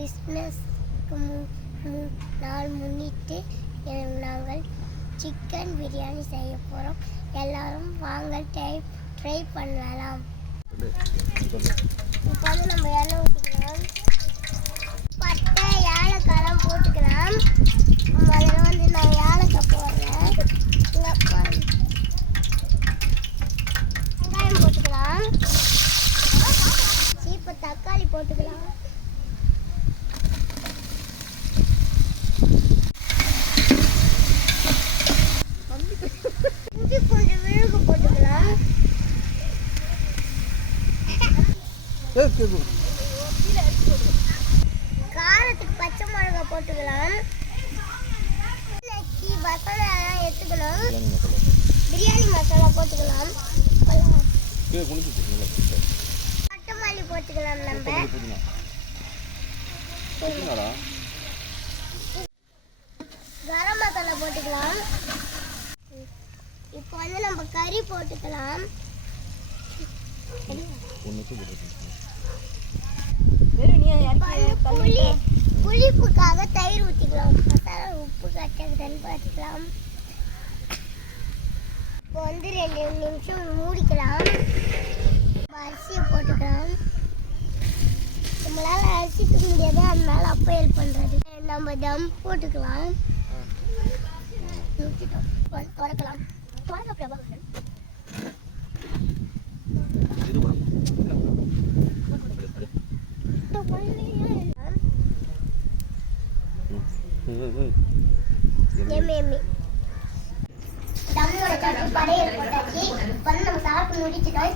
கிறிஸ்மஸ்க்கு நாள் முன்னிட்டு நாங்கள் சிக்கன் பிரியாணி செய்ய போகிறோம். எல்லாரும் வாங்க ட்ரை பண்ணலாம். இப்போ வந்து நம்ம எண்ணெய் ஊற்றிக்கலாம். பட்டை ஏலக்காய்லாம் போட்டுக்கலாம். அதில் வந்து நான் ஏலக்காய் போடுறேன். வெங்காயம் போட்டுக்கலாம். இப்போ தக்காளி போட்டுக்கலாம். இஞ்சி கொஞ்சம் விழுகு போட்டுக்கலாம். காரத்துக்கு பச்சை மிளகாய் போட்டுக்கலாம். மசாலா எல்லாம் எடுத்துக்கலாம். பிரியாணி மசாலா போட்டுக்கலாம். கொத்தமல்லி போட்டுக்கலாம். நம்ம கரம் மசாலா போட்டுக்கலாம். இப்போ வந்து நம்ம கறி போட்டுக்கலாம். புளிப்புக்காக தயிர் ஊற்றிக்கலாம். மசாலா உப்பு கட்டக்குதுன்னு பார்த்துக்கலாம். இப்போ வந்து 2 நிமிஷம் மூடிக்கலாம். அரிசியை போட்டுக்கலாம். நம்மளால அரிசி தூக்க முடியாது, அதனால அப்போ ஹெல்ப் பண்ணுறது. நம்ம தம் போட்டுக்கலாம். திறக்கலாம். பிரபாகரன் படையல் போட்டாச்சு. நம்ம சாப்பிட்டு முடிச்சுட்டோம்.